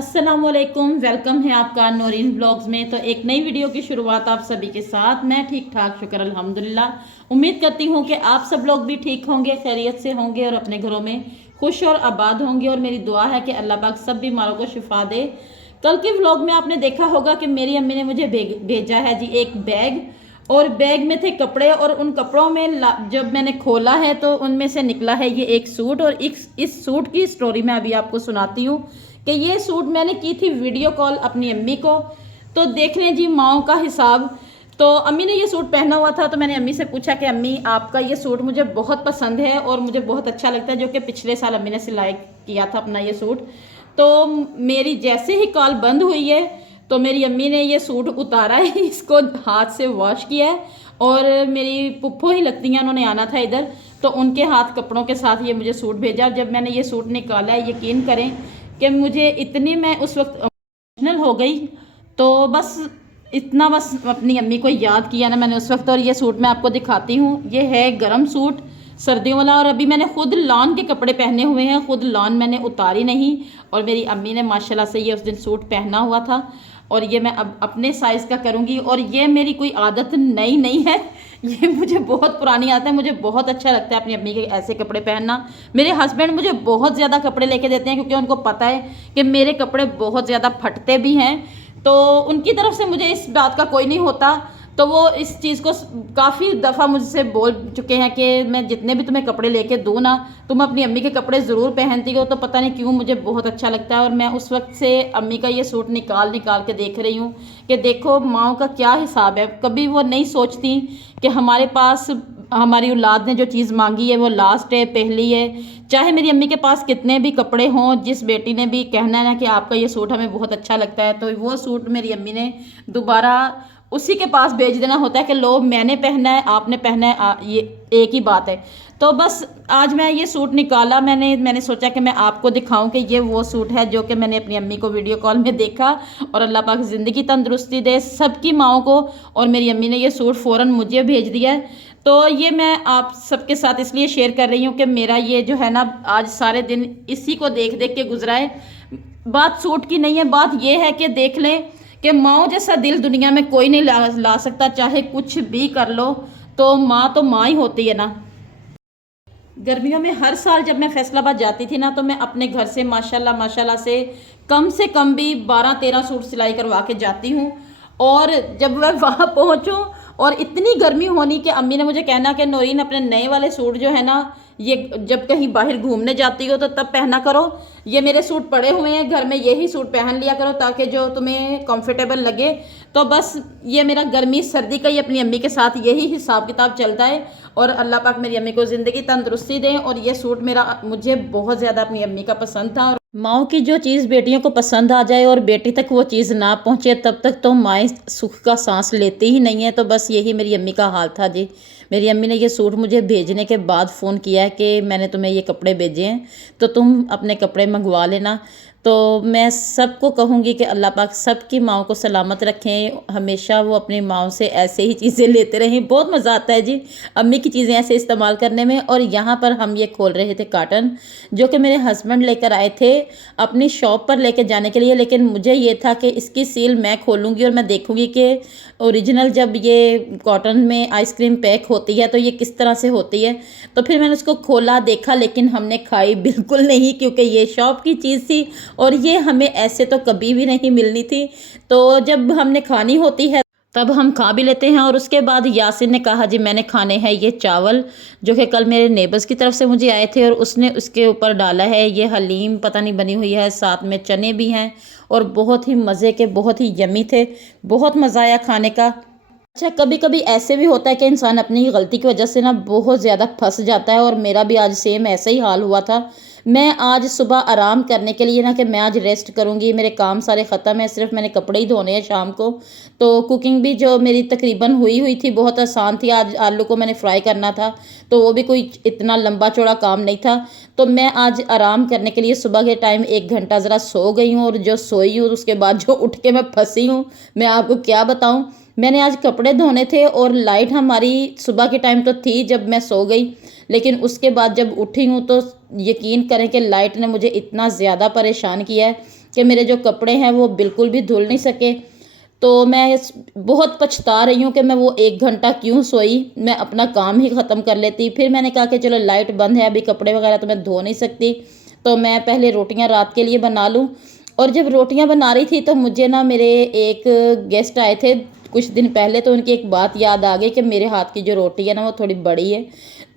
अस्सलामुअलैकुम, वेलकम है आपका नौरीन ब्लॉग्स में। तो एक नई वीडियो की शुरुआत आप सभी के साथ। मैं ठीक ठाक, शुक्र अल्हम्दुलिल्लाह। उम्मीद करती हूँ कि आप सब लोग भी ठीक होंगे, खैरियत से होंगे और अपने घरों में खुश और आबाद होंगे। और मेरी दुआ है कि अल्लाह पाक सब बीमारों को शिफा दे। कल के व्लॉग में आपने देखा होगा कि मेरी अम्मी ने मुझे भेजा है जी एक बैग, और बैग में थे कपड़े। और उन कपड़ों में जब मैंने खोला है तो उनमें से निकला है ये एक सूट। और इस सूट की स्टोरी मैं अभी आपको सुनाती हूँ कि ये सूट मैंने की थी वीडियो कॉल अपनी अम्मी को। तो देख लें जी माओ का हिसाब। तो अम्मी ने ये सूट पहना हुआ था, तो मैंने अम्मी से पूछा कि अम्मी आपका ये सूट मुझे बहुत पसंद है और मुझे बहुत अच्छा लगता है, जो कि पिछले साल अम्मी ने सिलाई किया था अपना ये सूट। तो मेरी जैसे ही कॉल बंद हुई है तो मेरी अम्मी ने ये सूट उतारा है, इसको हाथ से वॉश किया है। और मेरी पुप्पो ही लगती हैं, उन्होंने आना था इधर, तो उनके हाथ कपड़ों के साथ ये मुझे सूट भेजा। जब मैंने ये सूट निकाला है, यकीन करें कि मुझे इतनी, मैं उस वक्त इमोशनल हो गई। तो बस इतना, बस अपनी अम्मी को याद किया ना मैंने उस वक्त। और ये सूट मैं आपको दिखाती हूँ, ये है गर्म सूट, सर्दियों वाला। और अभी मैंने खुद लॉन के कपड़े पहने हुए हैं, खुद लॉन मैंने उतारी नहीं। और मेरी अम्मी ने माशाल्लाह से ये उस दिन सूट पहना हुआ था, और ये मैं अब अपने साइज़ का करूँगी। और ये मेरी कोई आदत नई नहीं है, ये मुझे बहुत पुरानी आदत है। मुझे बहुत अच्छा लगता है अपनी अम्मी के ऐसे कपड़े पहनना। मेरे हस्बैंड मुझे बहुत ज़्यादा कपड़े लेके देते हैं, क्योंकि उनको पता है कि मेरे कपड़े बहुत ज़्यादा फटते भी हैं। तो उनकी तरफ से मुझे इस बात का कोई नहीं होता। तो वो इस चीज़ को काफ़ी दफ़ा मुझसे बोल चुके हैं कि मैं जितने भी तुम्हें कपड़े लेके दूँ ना, तुम अपनी अम्मी के कपड़े ज़रूर पहनती हो। तो पता नहीं क्यों मुझे बहुत अच्छा लगता है। और मैं उस वक्त से अम्मी का ये सूट निकाल निकाल के देख रही हूँ कि देखो माओ का क्या हिसाब है। कभी वो नहीं सोचती कि हमारे पास हमारी औलाद ने जो चीज़ मांगी है वो लास्ट है, पहली है। चाहे मेरी अम्मी के पास कितने भी कपड़े हों, जिस बेटी ने भी कहना है ना कि आपका ये सूट हमें बहुत अच्छा लगता है, तो वो सूट मेरी अम्मी ने दोबारा उसी के पास भेज देना होता है कि लो मैंने पहना है, आपने पहना है, ये एक ही बात है। तो बस आज मैं ये सूट निकाला, मैंने सोचा कि मैं आपको दिखाऊं कि ये वो सूट है जो कि मैंने अपनी अम्मी को वीडियो कॉल में देखा। और अल्लाह पाक ज़िंदगी तंदुरुस्ती दे सबकी माओ को। और मेरी अम्मी ने ये सूट फ़ौरन मुझे भेज दिया है। तो ये मैं आप सबके साथ इसलिए शेयर कर रही हूँ कि मेरा ये जो है ना, आज सारे दिन इसी को देख देख के गुजरा है। बात सूट की नहीं है, बात ये है कि देख लें कि माँ जैसा दिल दुनिया में कोई नहीं ला सकता। चाहे कुछ भी कर लो, तो माँ ही होती है ना। गर्मियों में हर साल जब मैं फैसलाबाद जाती थी ना, तो मैं अपने घर से माशाल्लाह माशाल्लाह से कम भी 12-13 सूट सिलाई करवा के जाती हूँ। और जब मैं वहाँ पहुँचूँ और इतनी गर्मी होनी कि अम्मी ने मुझे कहना कि नौरीन अपने नए वाले सूट जो है ना, ये जब कहीं बाहर घूमने जाती हो तो तब पहना करो। ये मेरे सूट पड़े हुए हैं घर में, यही सूट पहन लिया करो ताकि जो तुम्हें कंफर्टेबल लगे। तो बस ये मेरा गर्मी सर्दी का ही अपनी अम्मी के साथ यही हिसाब किताब चलता है। और अल्लाह पाक मेरी अम्मी को ज़िंदगी तंदुरुस्ती दें। और ये सूट मेरा मुझे बहुत ज़्यादा अपनी अम्मी का पसंद था। और माओ की जो चीज़ बेटियों को पसंद आ जाए और बेटी तक वो चीज़ ना पहुँचे, तब तक तो माएँ सुख का सांस लेती ही नहीं है। तो बस यही मेरी अम्मी का हाल था जी। मेरी अम्मी ने ये सूट मुझे भेजने के बाद फ़ोन किया है कि मैंने तुम्हें ये कपड़े भेजे हैं, तो तुम अपने कपड़े मंगवा लेना। तो मैं सबको कहूँगी कि अल्लाह पाक सबकी माओ को सलामत रखें, हमेशा वो अपनी माओ से ऐसे ही चीज़ें लेते रहें। बहुत मज़ा आता है जी अम्मी की चीज़ें ऐसे इस्तेमाल करने में। और यहाँ पर हम ये खोल रहे थे काटन, जो कि मेरे हस्बैंड लेकर आए थे अपनी शॉप पर लेकर जाने के लिए। लेकिन मुझे ये था कि इसकी सील मैं खोलूँगी और मैं देखूँगी कि ओरिजिनल जब ये कॉटन में आइसक्रीम पैक होती है तो ये किस तरह से होती है। तो फिर मैंने उसको खोला, देखा, लेकिन हमने खाई बिल्कुल नहीं, क्योंकि ये शॉप की चीज़ थी और ये हमें ऐसे तो कभी भी नहीं मिलनी थी। तो जब हमने खानी होती है तब हम खा भी लेते हैं। और उसके बाद यासिन ने कहा जी मैंने खाने हैं ये चावल, जो कि कल मेरे नेबर्स की तरफ से मुझे आए थे, और उसने उसके ऊपर डाला है ये हलीम पता नहीं बनी हुई है, साथ में चने भी हैं। और बहुत ही मज़े के, बहुत ही यमी थे, बहुत मज़ा आया खाने का। अच्छा, कभी कभी ऐसे भी होता है कि इंसान अपनी ही गलती की वजह से ना बहुत ज़्यादा फंस जाता है। और मेरा भी आज सेम ऐसा ही हाल हुआ था। मैं आज सुबह आराम करने के लिए ना, कि मैं आज रेस्ट करूँगी, मेरे काम सारे ख़त्म है, सिर्फ मैंने कपड़े ही धोने हैं शाम को। तो कुकिंग भी जो मेरी तकरीबन हुई थी बहुत आसान थी। आज आलू को मैंने फ्राई करना था, तो वो भी कोई इतना लंबा चौड़ा काम नहीं था। तो मैं आज आराम करने के लिए सुबह के टाइम 1 घंटा ज़रा सो गई हूँ। और जो सोई हूँ उसके बाद जो उठ के मैं फंसी हूँ, मैं आपको क्या बताऊँ। मैंने आज कपड़े धोने थे और लाइट हमारी सुबह के टाइम तो थी जब मैं सो गई, लेकिन उसके बाद जब उठी हूँ तो यकीन करें कि लाइट ने मुझे इतना ज़्यादा परेशान किया है कि मेरे जो कपड़े हैं वो बिल्कुल भी धुल नहीं सके। तो मैं बहुत पछता रही हूँ कि मैं वो 1 घंटा क्यों सोई, मैं अपना काम ही ख़त्म कर लेती। फिर मैंने कहा कि चलो लाइट बंद है, अभी कपड़े वगैरह तो मैं धो नहीं सकती, तो मैं पहले रोटियां रात के लिए बना लूँ। और जब रोटियां बना रही थी तो मुझे ना मेरे एक गेस्ट आए थे कुछ दिन पहले, तो उनकी एक बात याद आ गई कि मेरे हाथ की जो रोटी है ना वो थोड़ी बड़ी है।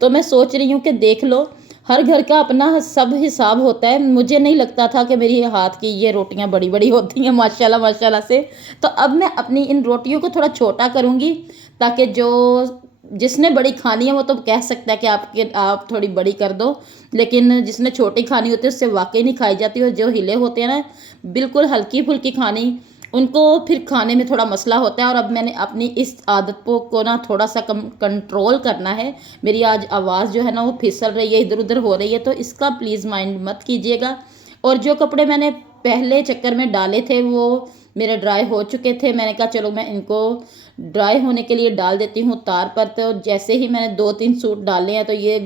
तो मैं सोच रही हूँ कि देख लो, हर घर का अपना सब हिसाब होता है। मुझे नहीं लगता था कि मेरी हाथ की ये रोटियां बड़ी बड़ी होती हैं माशाल्लाह माशाल्लाह से। तो अब मैं अपनी इन रोटियों को थोड़ा छोटा करूँगी, ताकि जो जिसने बड़ी खानी है वो तो कह सकता है कि आप थोड़ी बड़ी कर दो, लेकिन जिसने छोटी खानी होती है उससे वाकई नहीं खाई जाती। और जो हिले होते हैं ना बिल्कुल हल्की फुल्की खानी, उनको फिर खाने में थोड़ा मसला होता है। और अब मैंने अपनी इस आदत को ना थोड़ा सा कम कंट्रोल करना है। मेरी आज आवाज़ जो है ना वो फिसल रही है, इधर उधर हो रही है, तो इसका प्लीज़ माइंड मत कीजिएगा। और जो कपड़े मैंने पहले चक्कर में डाले थे वो मेरे ड्राई हो चुके थे। मैंने कहा चलो मैं इनको ड्राई होने के लिए डाल देती हूँ तार पर। तो जैसे ही मैंने 2-3 सूट डाले हैं तो ये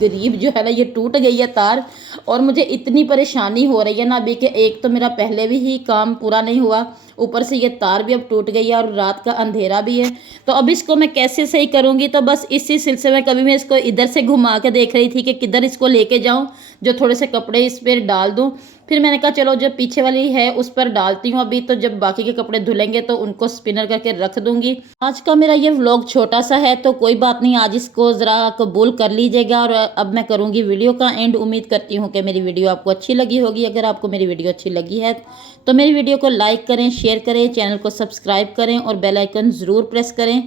गरीब जो है ना ये टूट गई है तार। और मुझे इतनी परेशानी हो रही है ना अभी कि एक तो मेरा पहले भी ही काम पूरा नहीं हुआ, ऊपर से ये तार भी अब टूट गई है और रात का अंधेरा भी है। तो अब इसको मैं कैसे सही करूँगी, तो बस इसी सिलसिले में कभी मैं इसको इधर से घुमा के देख रही थी कि किधर इसको लेके जाऊँ, जो थोड़े से कपड़े इस पर डाल दूँ। फिर मैंने कहा चलो जो पीछे वाली है उस पर डालती हूँ अभी, तो जब बाकी के कपड़े धुलेंगे तो उनको स्पिनर करके रख दूंगी। आज का मेरा ये व्लॉग छोटा सा है तो कोई बात नहीं, आज इसको ज़रा कबूल कर लीजिएगा। और अब मैं करूँगी वीडियो का एंड। उम्मीद करती हूँ कि मेरी वीडियो आपको अच्छी लगी होगी। अगर आपको मेरी वीडियो अच्छी लगी है तो मेरी वीडियो को लाइक करें, शेयर करें, चैनल को सब्सक्राइब करें और बेल आइकन ज़रूर प्रेस करें।